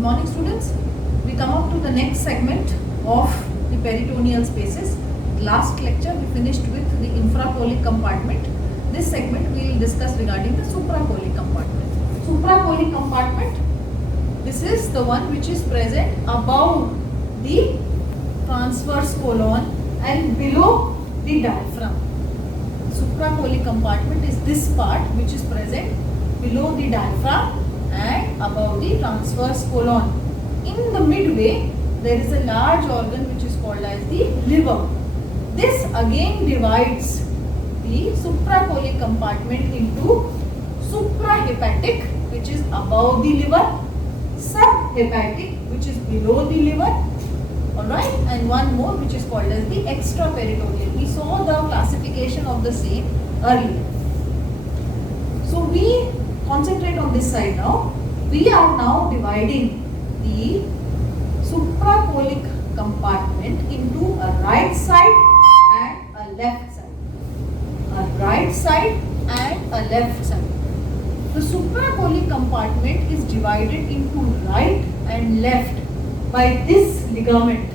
Good morning, students. We come up to the next segment of the peritoneal spaces. Last lecture we finished with the infracholic compartment. This segment we will discuss regarding the supracholic compartment. Supracholic compartment, this is the one which is present above the transverse colon and below the diaphragm. Supracholic compartment is this part which is present below the diaphragm and above the transverse colon. In the midway, there is a large organ which is called as the liver. This again divides the supracholic compartment into suprahepatic, which is above the liver, subhepatic, which is below the liver, alright, and one more which is called as the extraperitoneal. We saw the classification of the same earlier. So we concentrate on this side now. We are now dividing the supracholic compartment into a right side and a left side. A right side and a left side. The supracholic compartment is divided into right and left by this ligament,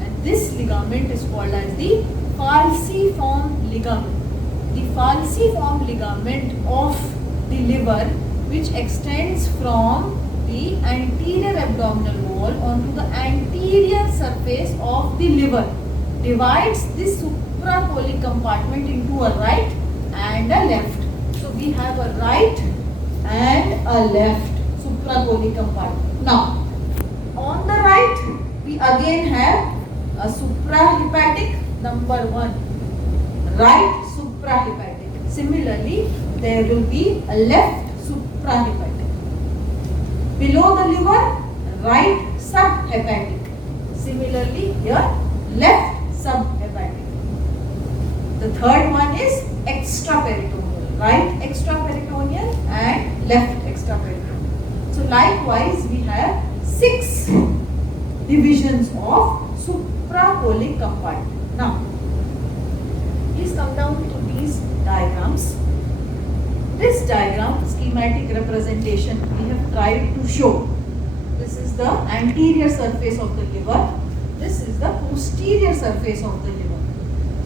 and this ligament is called as the falciform ligament. The falciform ligament of the liver, which extends from the anterior abdominal wall onto the anterior surface of the liver, divides this supracholic compartment into a right and a left. So we have a right and a left supracholic compartment. Now, on the right, we again have a suprahepatic, number 1, right suprahepatic. Similarly, there will be a left suprahepatic. Below the liver, right subhepatic. Similarly, here, left subhepatic. The third one is extraperitoneal, right extraperitoneal and left extraperitoneal. So likewise, we have 6 divisions of supracholic compartment. Now, please come down to these diagrams. This diagram, schematic representation, we have tried to show. This is the anterior surface of the liver. This is the posterior surface of the liver.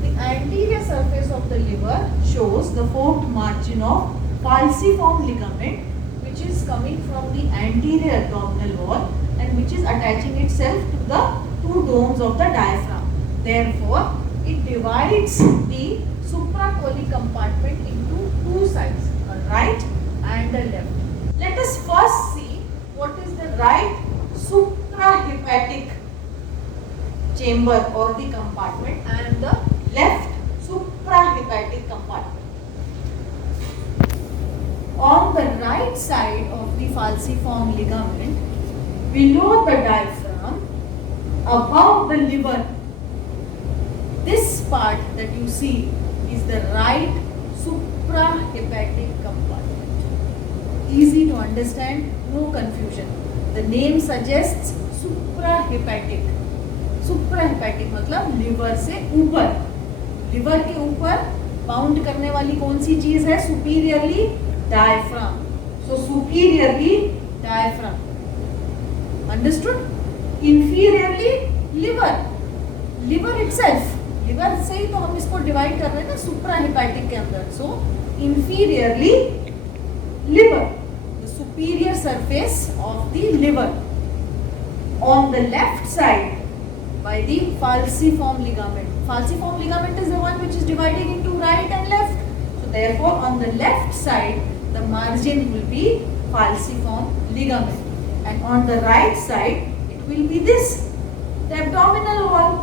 The anterior surface of the liver shows the forked margin of falciform ligament, which is coming from the anterior abdominal wall and which is attaching itself to the 2 domes of the diaphragm. Therefore, it divides the supracholic compartment into 2 sides, a right and a left. Let us first see what is the right suprahepatic chamber or the compartment and the left suprahepatic compartment. On the right side of the falciform ligament, below the diaphragm, above the liver, this part that you see is the right suprahepatic compartment. Easy to understand, no confusion. The name suggests suprahepatic. सुप्राहेपेटिक मतलब liver से ऊपर, liver के ऊपर bound करने वाली कौन सी चीज है? Superiorly diaphragm. So superiorly diaphragm, understood. Inferiorly liver, liver itself, liver से ही तो हम इसको डिवाइड कर रहे हैं ना सुप्राहेपेटिक के अंदर. So inferiorly liver, the superior surface of the liver. On the left side, by the falciform ligament. Falciform ligament is the one which is dividing into right and left. So therefore, on the left side, the margin will be falciform ligament, and on the right side, it will be this, the abdominal wall.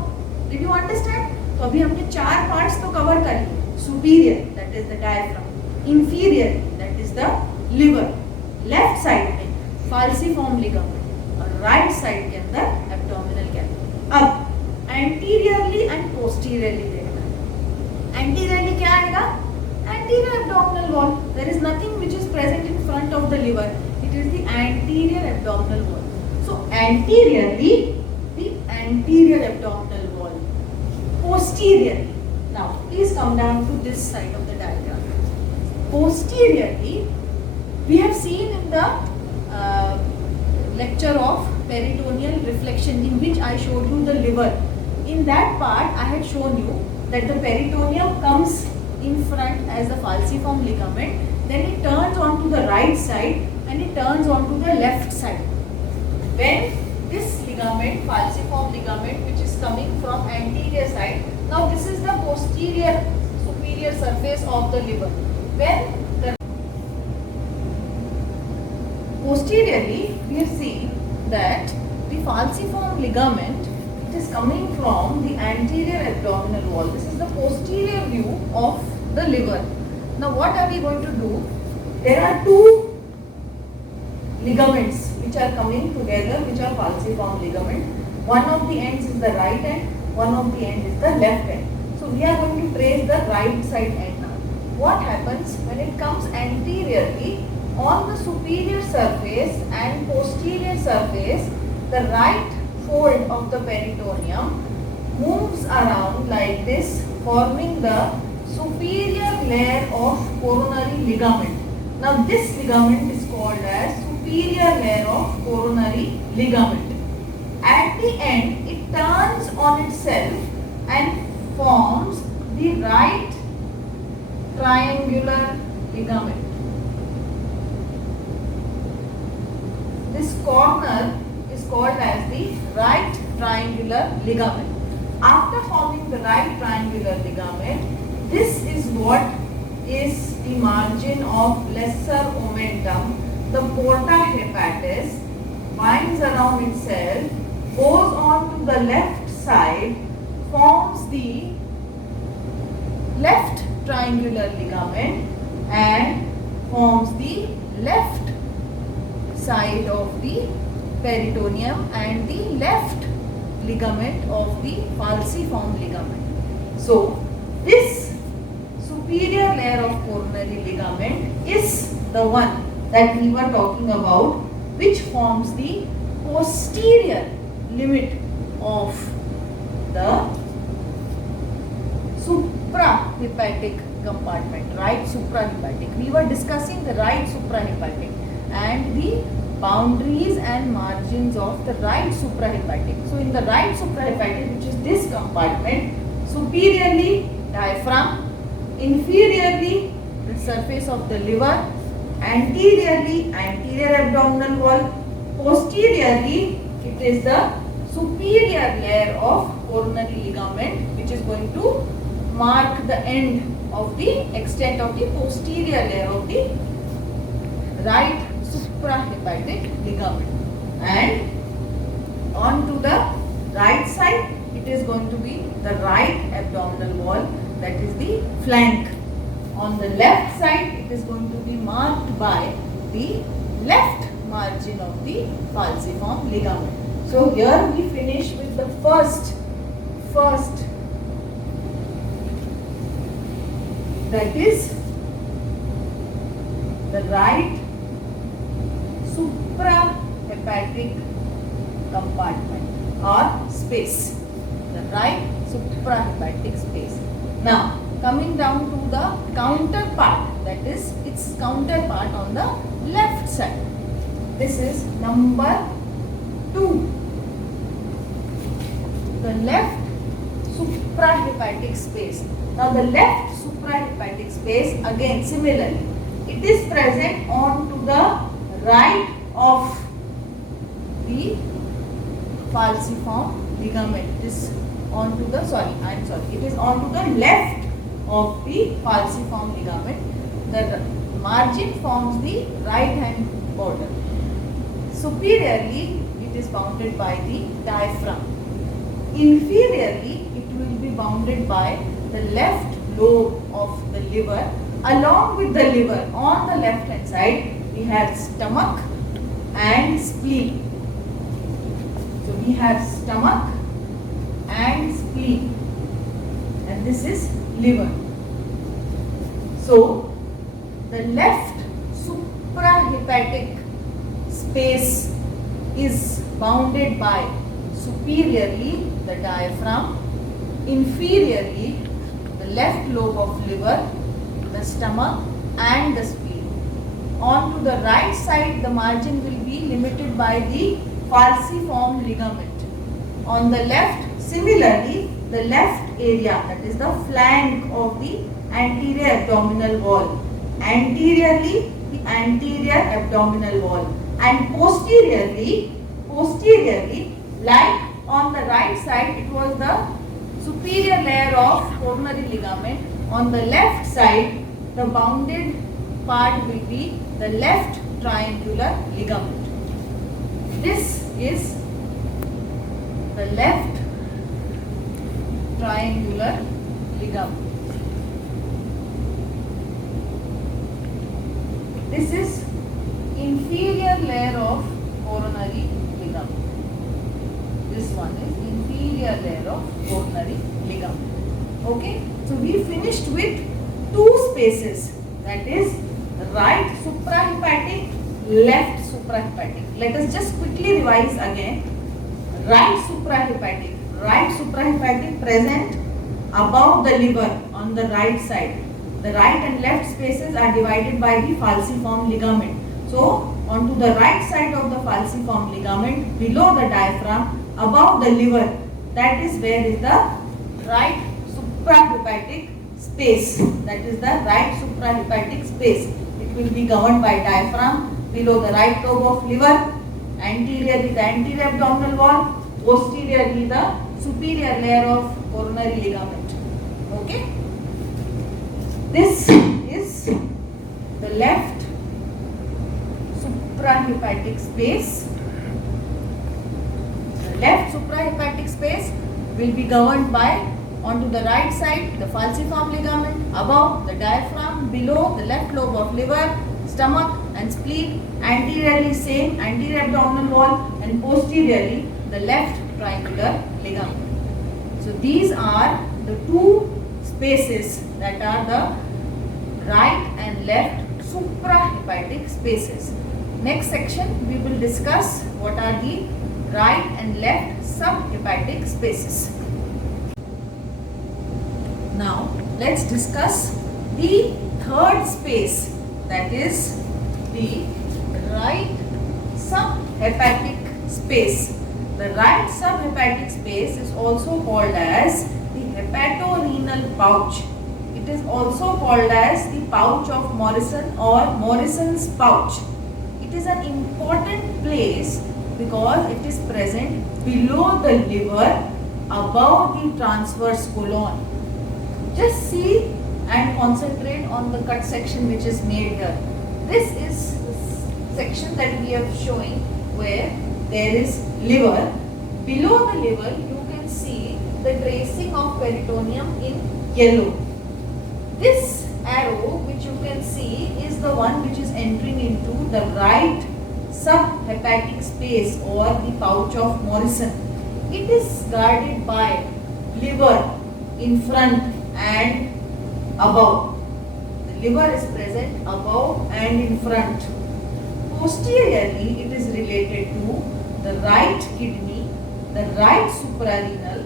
Did you understand? तो अभी हमने 4 parts तो cover कर लिए. Superior, that is the diaphragm. Inferior, that is the liver. Left side में falciform ligament और right side के अंदर abdominal cavity. अब एंटीरियरली एंड पोस्टीरियरली देखना है. एंटीरियरली क्या आएगा? Anterior abdominal wall. There is nothing which is present in front of the liver. It is the anterior abdominal wall. So anteriorly the anterior abdominal wall. Posteriorly, now please come down to this side of the diagram. Posteriorly, we have seen in the lecture of peritoneal reflection in which I showed you the liver. In that part I had shown you that the peritoneum comes in front as the falciform ligament, then it turns onto the right side and it turns onto the left side. When this ligament, falciform ligament, which is coming from anterior side, now this is the posterior superior surface of the liver. When the posteriorly we have seen that the falciform ligament, it is coming from the anterior abdominal wall. This is the posterior view of the liver. Now what are we going to do? There are two ligaments which are coming together, which are falciform ligament. One of the ends is the right end, one of the end is the left end. So we are going to trace the right side end now. What happens when it comes anteriorly on the superior surface and posterior surface, the right fold of the peritoneum moves around like this, forming the superior layer of coronary ligament. Now this ligament is called as superior layer of coronary ligament. At the end, it turns on itself and forms the right triangular ligament. This corner is called as the right triangular ligament. After forming the right triangular ligament, this is what is the margin of lesser omentum. The porta hepatis binds around itself, goes on to the left side, forms the left triangular ligament and forms the left side of the peritoneum and the left ligament of the falciform ligament. So this superior layer of coronary ligament is the one that we were talking about, which forms the posterior limit of the suprahepatic compartment, right suprahepatic. We were discussing the right suprahepatic and the boundaries and margins of the right suprahepatic. So in the right suprahepatic, which is this compartment, superiorly diaphragm, inferiorly the surface of the liver, anteriorly anterior abdominal wall, posteriorly it is the superior layer of coronary ligament, which is going to mark the end of the extent of the posterior layer of the right suprahepatic ligament. And on to the right side, it is going to be the right abdominal wall, that is the flank. On the left side, it is going to be marked by the left margin of the falciform ligament. So here we finish with the first that is the right suprahepatic compartment or space, the right suprahepatic space. Now coming down to the counterpart, that is its counterpart on the left side. This is number 2. The left suprahepatic space. Now the left suprahepatic space, again similarly, it is present on to the right of the falciform ligament. It is on to the, it is on to the left of the falciform ligament. The margin forms the right hand border. Superiorly, it is bounded by the diaphragm. Inferiorly, it will be bounded by the left lobe of the liver. Along with the liver, on the left hand side, we have stomach and spleen. So we have stomach and spleen, and this is liver. So the left suprahepatic space is bounded by superiorly the diaphragm, inferiorly the left lobe of liver, the stomach and the spleen. On to the right side, the margin will be limited by the falciform ligament. On the left, similarly, the left area, that is the flank of the anterior abdominal wall. Anteriorly, the anterior abdominal wall, and posteriorly, like on the right side, it was the superior layer of coronary ligament. On the left side, the bounded part will be the left triangular ligament. This is the left triangular ligament. This is inferior layer of coronary ligament. This one is inferior layer of coronary ligament. Okay, so we finished with two spaces, that is right suprahepatic, left suprahepatic. Let us just quickly revise again. Right suprahepatic present above the liver on the right side. The right and left spaces are divided by the falciform ligament. So, onto the right side of the falciform ligament, below the diaphragm, above the liver, that is where is the right suprahepatic space. That is the right suprahepatic space. It will be governed by diaphragm, below the right lobe of liver, anteriorly the anterior abdominal wall, posteriorly the superior layer of coronary ligament. Okay? This is the left suprahepatic space. The left suprahepatic space will be governed by, onto the right side, the falciform ligament, above the diaphragm, below the left lobe of liver, stomach and spleen, anteriorly same anterior abdominal wall, and posteriorly the left triangular ligament. So these are the two spaces that are the right and left suprahepatic spaces. Next section we will discuss what are the right and left subhepatic spaces. Now let's discuss the third space, that is the right subhepatic space. The right subhepatic space is also called as the hepatorenal pouch. It is also called as the pouch of Morrison or Morrison's pouch. It is an important place because it is present below the liver, above the transverse colon. Just see and concentrate on the cut section which is made here. This is the section that we are showing where there is liver. Below the liver you can see the tracing of peritoneum in yellow. This arrow which you can see is the one which is entering into the right subhepatic space or the pouch of Morrison. It is guarded by liver in front and above. The liver is present above and in front. Posteriorly, it is related to the right kidney, the right suprarenal,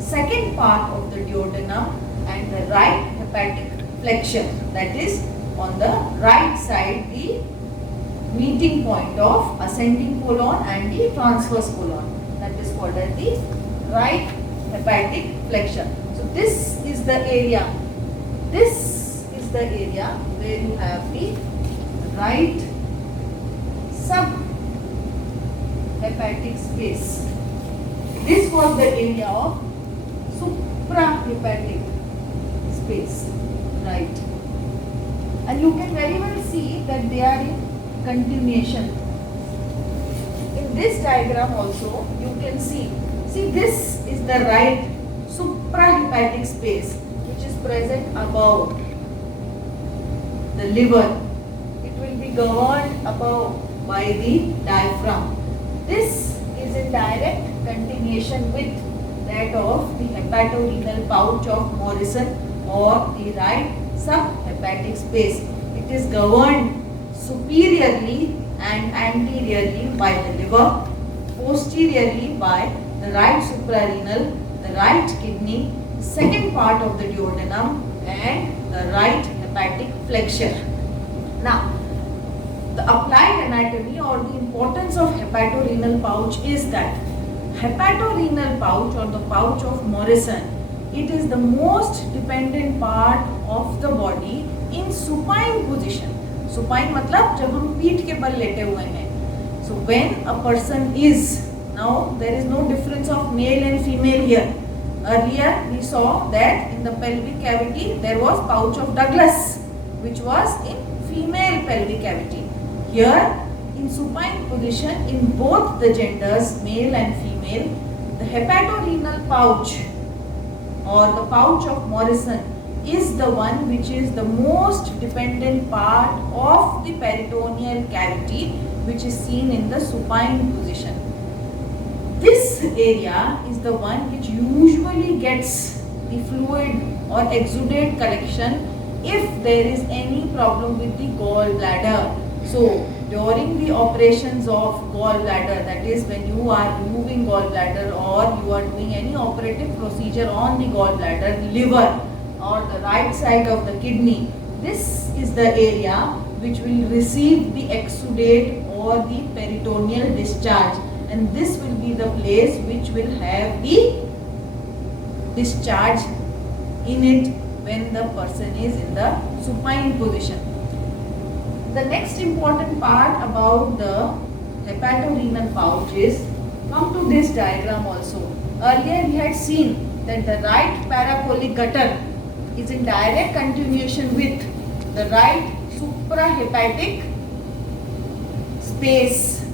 second part of the duodenum, and the right hepatic flexure. That is on the right side, the meeting point of ascending colon and the transverse colon. That is called as the right hepatic flexure. So this is the area. This is the area where you have the right subhepatic space. This was the area of suprahepatic space, right? And you can very well see that they are in continuation. In this diagram also you can see this is the right suprahepatic space which is present above the liver. It will be governed above by the diaphragm. This is in direct continuation with that of the hepatorenal pouch of Morrison or the right subhepatic space. It is governed superiorly and anteriorly by the liver, posteriorly by the right suprarenal, the right kidney, second part of the duodenum, and the right hepatic flexure. Now, the applied anatomy or the importance of hepatorenal pouch is that hepatorenal pouch or the pouch of Morrison, it is the most dependent part of the body in supine position. Supine मतलब जब हम पीठ के बल लेटे हुए हैं. So when a person is, now there is no difference of male and female here. Earlier we saw that in the pelvic cavity there was pouch of Douglas which was in female pelvic cavity. Here in supine position in both the genders, male and female, the hepatorenal pouch or the pouch of Morrison is the one which is the most dependent part of the peritoneal cavity which is seen in the supine position. This area is the one which usually gets the fluid or exudate collection if there is any problem with the gallbladder. So during the operations of gallbladder, that is when you are removing gallbladder or you are doing any operative procedure on the gallbladder, liver or the right side of the kidney, this is the area which will receive the exudate or the peritoneal discharge, and this will be the place which will have the discharge in it when the person is in the supine position. The next important part about the hepatorenal pouch is, come to this diagram also. Earlier we had seen that the right paracolic gutter is in direct continuation with the right suprahepatic space.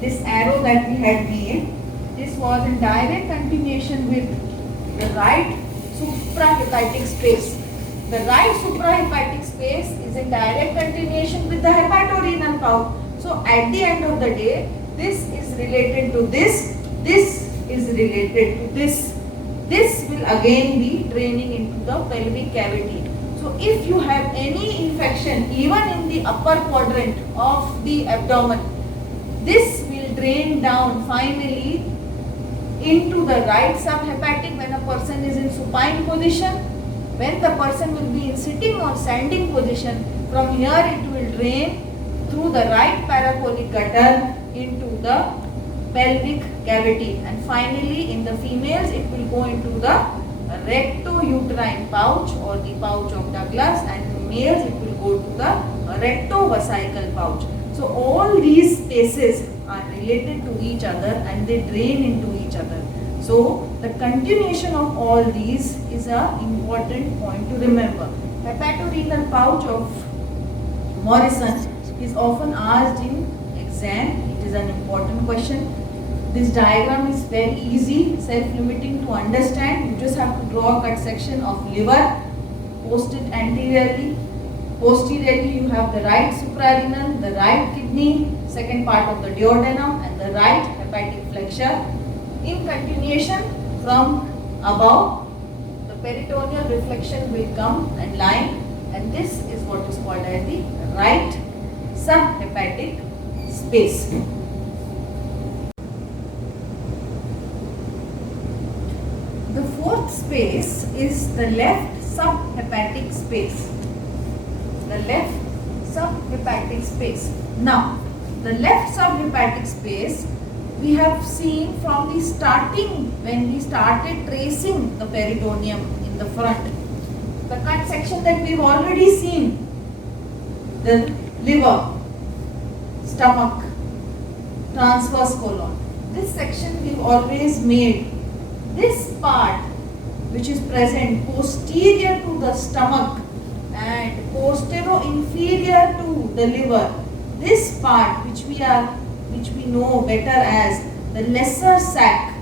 This arrow that we had made, this was in direct continuation with the right suprahepatic space. The right suprahepatic space is in direct continuation with the hepatorenal pouch. So at the end of the day, this is related to this is related to this. This will again be draining into the pelvic cavity. So if you have any infection even in the upper quadrant of the abdomen, this will drain down finally into the right subhepatic when a person is in supine position. When the person will be in sitting or standing position, from here it will drain through the right paracolic gutter into the pelvic cavity, and finally in the females it will go into the recto-uterine pouch or the pouch of Douglas, and in males it will go to the recto-vesical pouch. So all these spaces are related to each other and they drain into each other. So the continuation of all these is an important point to remember. Hepatorenal pouch of Morrison is often asked in exam. It is an important question. This diagram is very easy, self-limiting to understand. You just have to draw a cut section of liver, post it anteriorly. Posteriorly you have the right suprarenal, the right kidney, second part of the duodenum and the right hepatic flexure. In continuation from above, the peritoneal reflection will come and line, and this is what is called as the right subhepatic space. The fourth space is the left subhepatic space. The left subhepatic space. Now, the left subhepatic space we have seen from the starting when we started tracing the peritoneum in the front. The cut section that we've already seen, the liver, stomach, transverse colon. This section we've always made. This part which is present posterior to the stomach and posterior-inferior to the liver, this part which we know better as the lesser sac,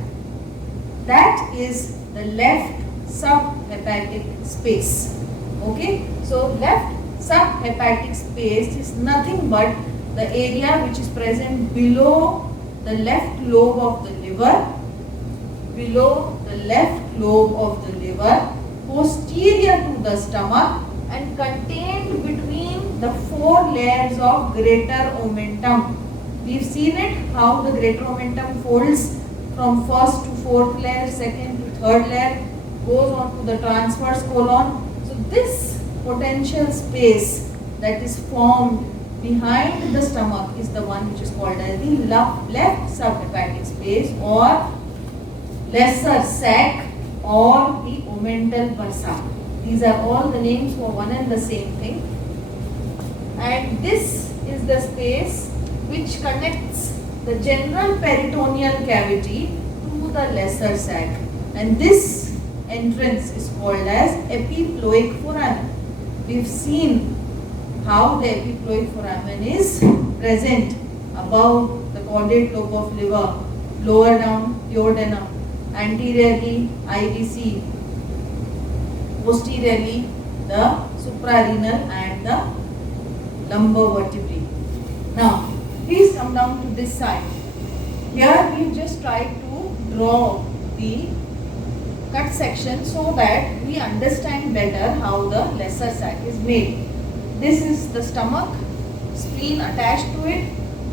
that is the left subhepatic space. Okay, so left subhepatic space is nothing but the area which is present below the left lobe of the liver, posterior to the stomach and contained between the four layers of greater omentum. We've seen it, how the greater omentum folds from first to fourth layer, second to third layer, goes on to the transverse colon. So this potential space that is formed behind the stomach is the one which is called as the left subhepatic space or lesser sac or the omental bursa. These are all the names for one and the same thing. And this is the space which connects the general peritoneal cavity to the lesser sac. And this entrance is called as epiploic foramen. We've seen how the epiploic foramen is present above the caudate lobe of liver, lower down duodenum, anteriorly IVC, posteriorly the suprarenal and the lumbar vertebrae. Now, please come down to this side. Here we just try to draw the cut section so that we understand better how the lesser sac is made. This is the stomach, spleen attached to it,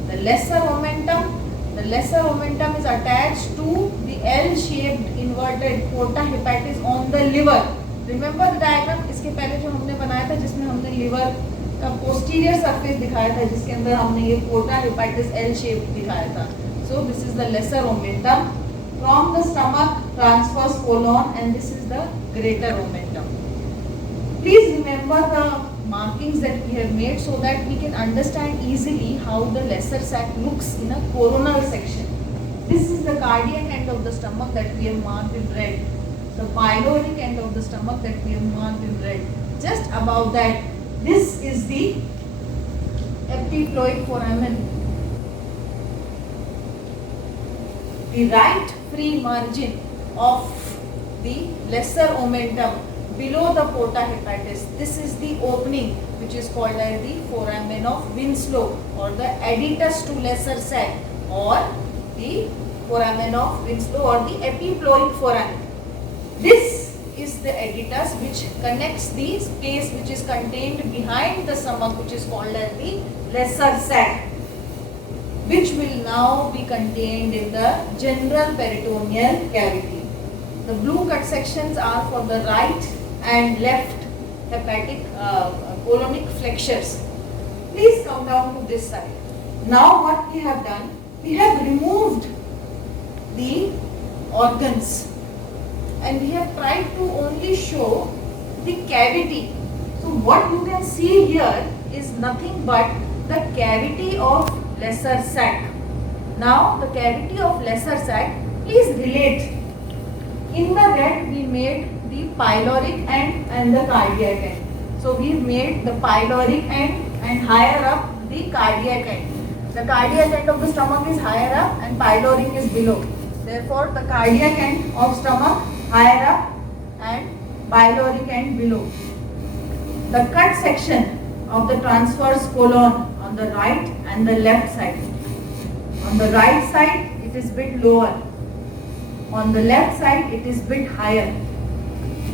the lesser omentum. The lesser omentum is attached to the L-shaped inverted porta hepatis on the liver. Remember the diagram? इसके पहले जो हमने बनाया था जिसमें हमने liver का posterior surface दिखाया था जिसके अंदर हमने ये porta hepatis L-shaped दिखाया था. So this is the lesser omentum. From the stomach transverse colon and this is the greater omentum. Please remember the markings that we have made so that we can understand easily how the lesser sac looks in a coronal section. This is the cardiac end of the stomach that we have marked in red. The pyloric end of the stomach that we have marked in red. Just above that, this is the epiploic foramen. The right free margin of the lesser omentum below the porta hepatis. This is the opening which is called as the foramen of Winslow or the adductus to lesser sac or the foramen of Winslow or the epiploic foramen. This is the adductus which connects the space which is contained behind the stomach which is called as the lesser sac, which will now be contained in the general peritoneal cavity. The blue cut sections are for the right and left hepatic colonic flexures. Please come down to this side. Now what we have done, we have removed the organs and we have tried to only show the cavity. So what you can see here is nothing but the cavity of lesser sac. Now the cavity of lesser sac, please relate. In the red we made the pyloric end and the cardiac end. So we made the pyloric end and higher up the cardiac end. The cardiac end of the stomach is higher up and pyloric is below. Therefore the cardiac end of stomach higher up and pyloric end below. The cut section of the transverse colon on the right and the left side. On the right side it is bit lower. On the left side it is bit higher.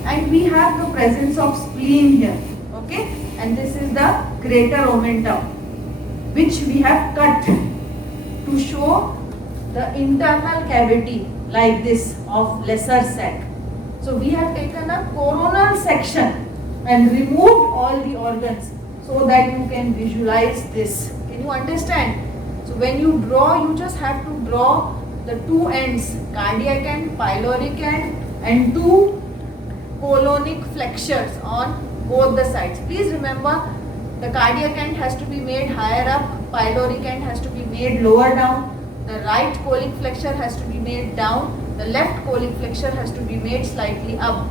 And we have the presence of spleen here. Okay? And this is the greater omentum which we have cut to show the internal cavity like this of lesser sac. So we have taken a coronal section and removed all the organs so that you can visualize this. Can you understand? So when you draw, you just have to draw the two ends, cardiac end, pyloric end, and two colonic flexures on both the sides. Please remember, the cardiac end has to be made higher up, pyloric end has to be made lower down, the right colic flexure has to be made down, the left colic flexure has to be made slightly up.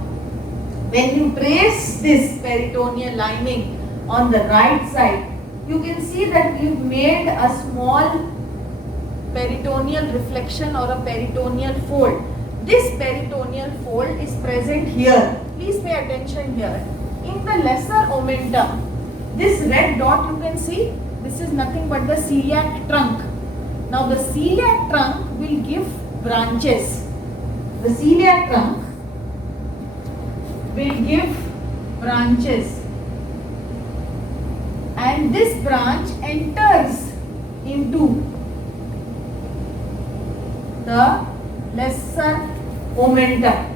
When you trace this peritoneal lining on the right side, you can see that we've made a small peritoneal reflection or a peritoneal fold. This peritoneal fold is present here. Please pay attention here. In the lesser omentum, this red dot you can see, this is nothing but the celiac trunk. Now the celiac trunk will give branches. The celiac trunk will give branches. And this branch enters into the lesser omentum.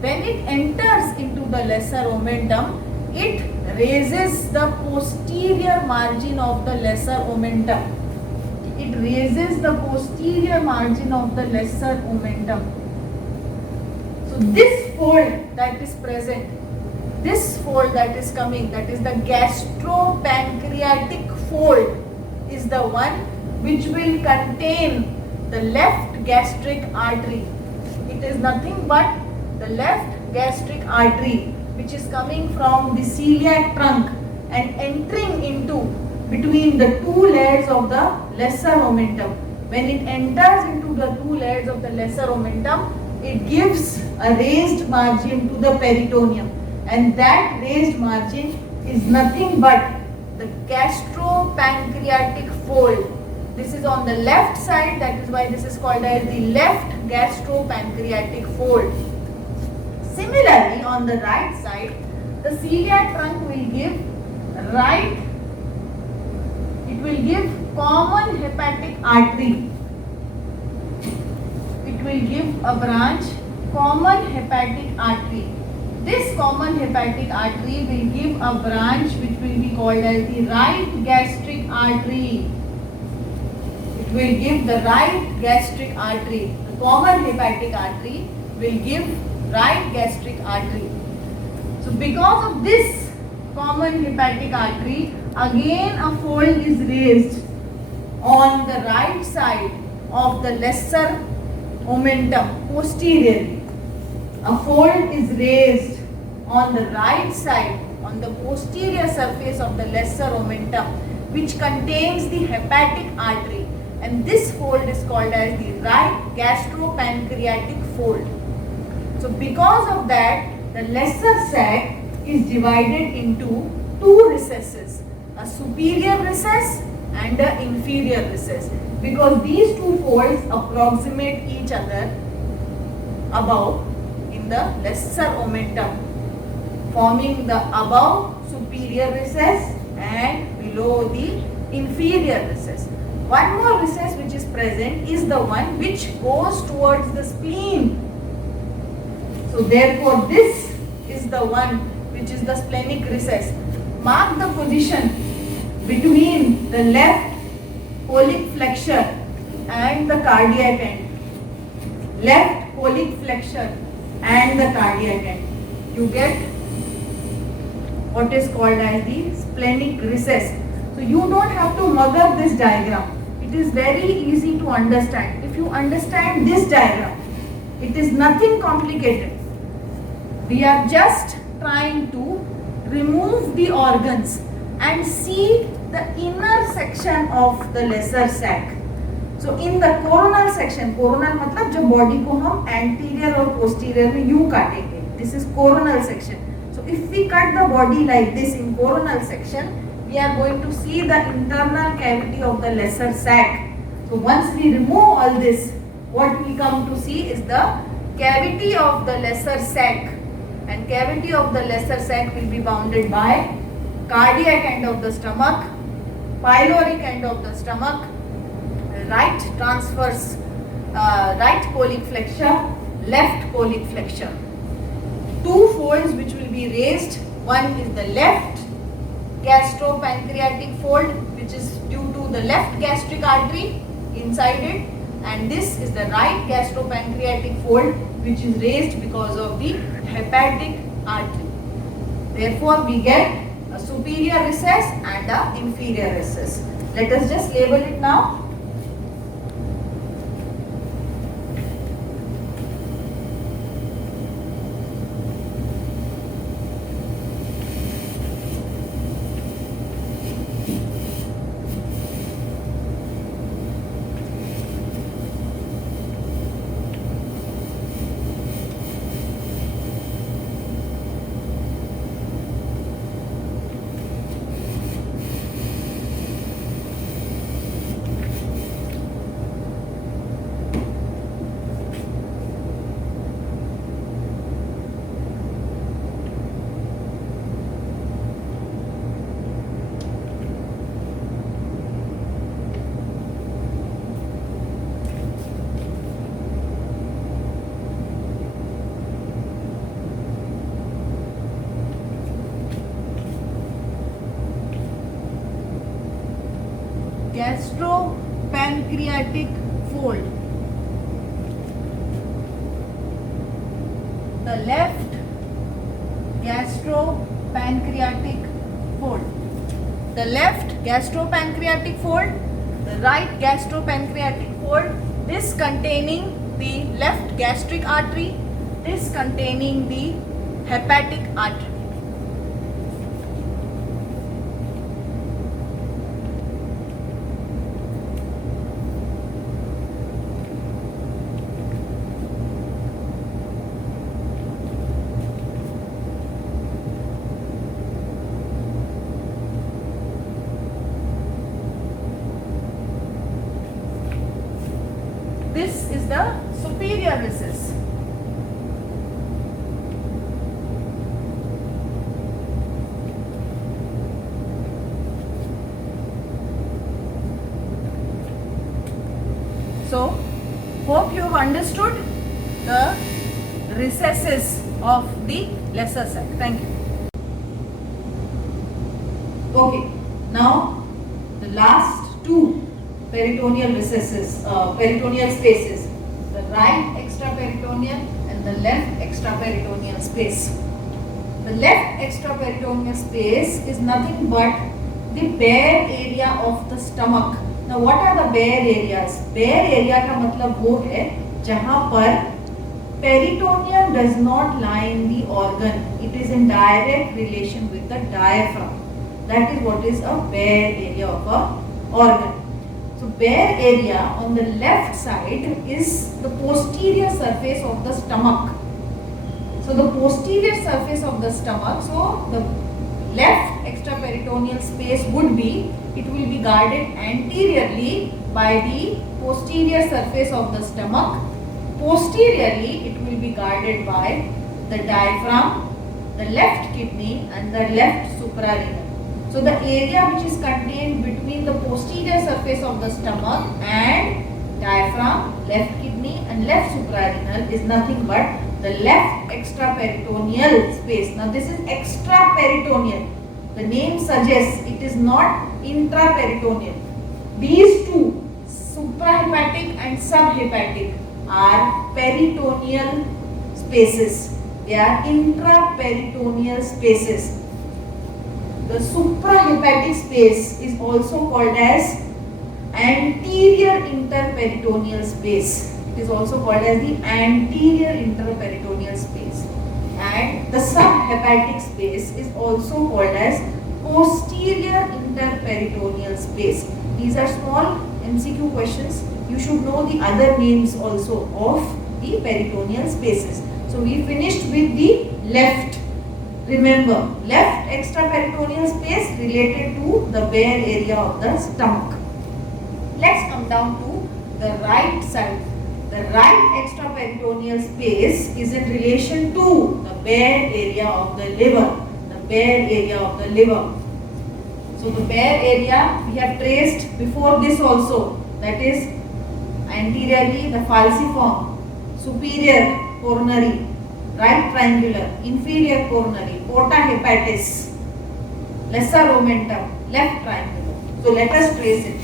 When it enters into the lesser omentum, It raises the posterior margin of the lesser omentum. It raises the posterior margin of the lesser omentum. So this fold that is present, this fold that is coming, that is the gastropancreatic fold, is the one which will contain the left gastric artery. It is nothing but the left gastric artery which is coming from the celiac trunk and entering into between the two layers of the lesser omentum. When it enters into the two layers of the lesser omentum, it gives a raised margin to the peritoneum, and that raised margin is nothing but the gastropancreatic fold. This is on the left side, that is why this is called as the left gastropancreatic fold. Similarly, on the right side, the celiac trunk will give common hepatic artery. It will give a branch, common hepatic artery. This common hepatic artery will give a branch which will be called as the right gastric artery. It will give the right gastric artery. The common hepatic artery will give right gastric artery. So because of this common hepatic artery, again a fold is raised on the right side of the lesser omentum posteriorly. A fold is raised on the right side, on the posterior surface of the lesser omentum, which contains the hepatic artery, and this fold is called as the right gastropancreatic fold. So because of that, the lesser sac is divided into two recesses, a superior recess and an inferior recess, because these two folds approximate each other above in the lesser omentum, forming the above superior recess and below the inferior recess. One more recess which is present is the one which goes towards the spleen. So therefore this is the one which is the splenic recess. Mark the position between the left colic flexure and the cardiac end. Left colic flexure and the cardiac end. You get what is called as the splenic recess. So you don't have to mug up this diagram. It is very easy to understand. If you understand this diagram, it is nothing complicated. We are just trying to remove the organs and see the inner section of the lesser sac. So in the coronal section, coronal मतलब जब body को हम anterior और posterior में यूं काटेंगे, this is coronal section. So if we cut the body like this in coronal section, we are going to see the internal cavity of the lesser sac. So once we remove all this, what we come to see is the cavity of the lesser sac, and cavity of the lesser sac will be bounded by cardiac end of the stomach, pyloric end of the stomach, right transverse, right colic flexure, left colic flexure. Two folds which will be raised. One is the left gastropancreatic fold, which is due to the left gastric artery inside it, and this is the right gastropancreatic fold which is raised because of the hepatic artery. Therefore, we get a superior recess and a inferior recess. Let us just label it now. gastropancreatic fold. The left gastropancreatic fold. The left gastropancreatic fold, the right gastropancreatic fold, this containing the left gastric artery, this containing the hepatic artery. This is the superior recess. So, hope you have understood the recesses of the lesser sac. Thank you. Okay, now the last two peritoneal recesses, peritoneal spaces, the right extraperitoneal and the left extraperitoneal space. The left extraperitoneal space is nothing but the bare area of the stomach. Now what are the bare areas? Bare area का मतलब वो है जहाँ पर peritoneum does not lie in the organ. It is in direct relation with the diaphragm. That is what is a bare area of a organ. So bare area on the left side is the posterior surface of the stomach. So the posterior surface of the stomach, so the left extraperitoneal space would be, it will be guarded anteriorly by the posterior surface of the stomach. Posteriorly it will be guarded by the diaphragm, the left kidney and the left suprarenal. So the area which is contained between the posterior surface of the stomach and diaphragm, left kidney and left suprarenal is nothing but the left extraperitoneal space. Now this is extraperitoneal. The name suggests it is not intraperitoneal. These two, suprahepatic and subhepatic, are peritoneal spaces. They are intraperitoneal spaces. The suprahepatic space is also called as anterior interperitoneal space. It is also called as the anterior interperitoneal space. And the subhepatic space is also called as posterior interperitoneal space. These are small MCQ questions. You should know the other names also of the peritoneal spaces. So we finished with the left. Remember, left extraperitoneal space related to the bare area of the stomach. Let's come down to the right side. The right extraperitoneal space is in relation to the bare area of the liver. The bare area of the liver. So the bare area we have traced before this also. That is anteriorly the falciform, superior coronary, right triangular, inferior coronary, porta hepatis, lesser omentum, left triangular. So let us trace it.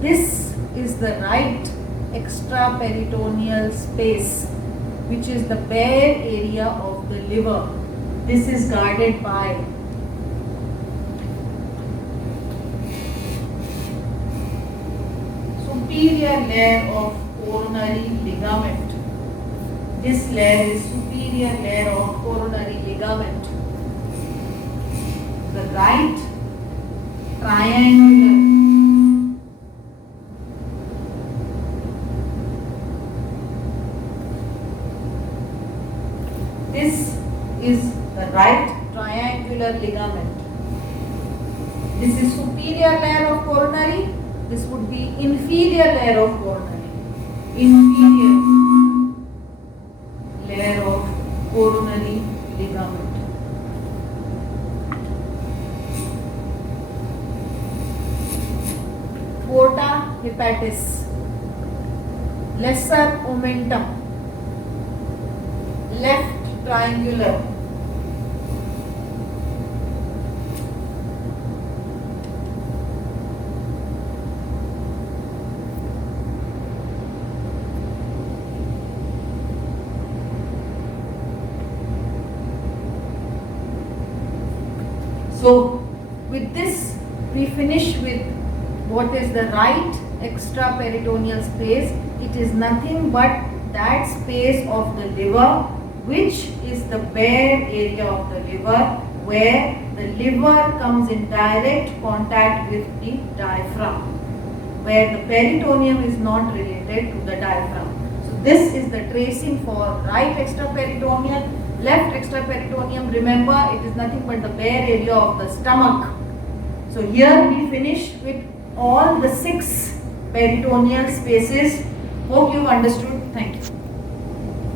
This is the right extraperitoneal space, which is the bare area of the liver. This is guarded by superior layer of coronary ligament. This layer is superior layer of coronary ligament. The right triangular is the right triangular ligament. This is superior layer of coronary. This would be inferior layer of coronary. Inferior layer of coronary ligament. that is lesser omentum, left triangular, so with this we finish with what is the right extraperitoneal space. It is nothing but that space of the liver which is the bare area of the liver where the liver comes in direct contact with the diaphragm, where the peritoneum is not related to the diaphragm. So this is the tracing for right extraperitoneal. Left extraperitoneum, remember, it is nothing but the bare area of the stomach. So here we finish with all the 6 peritoneal spaces. Hope you understood.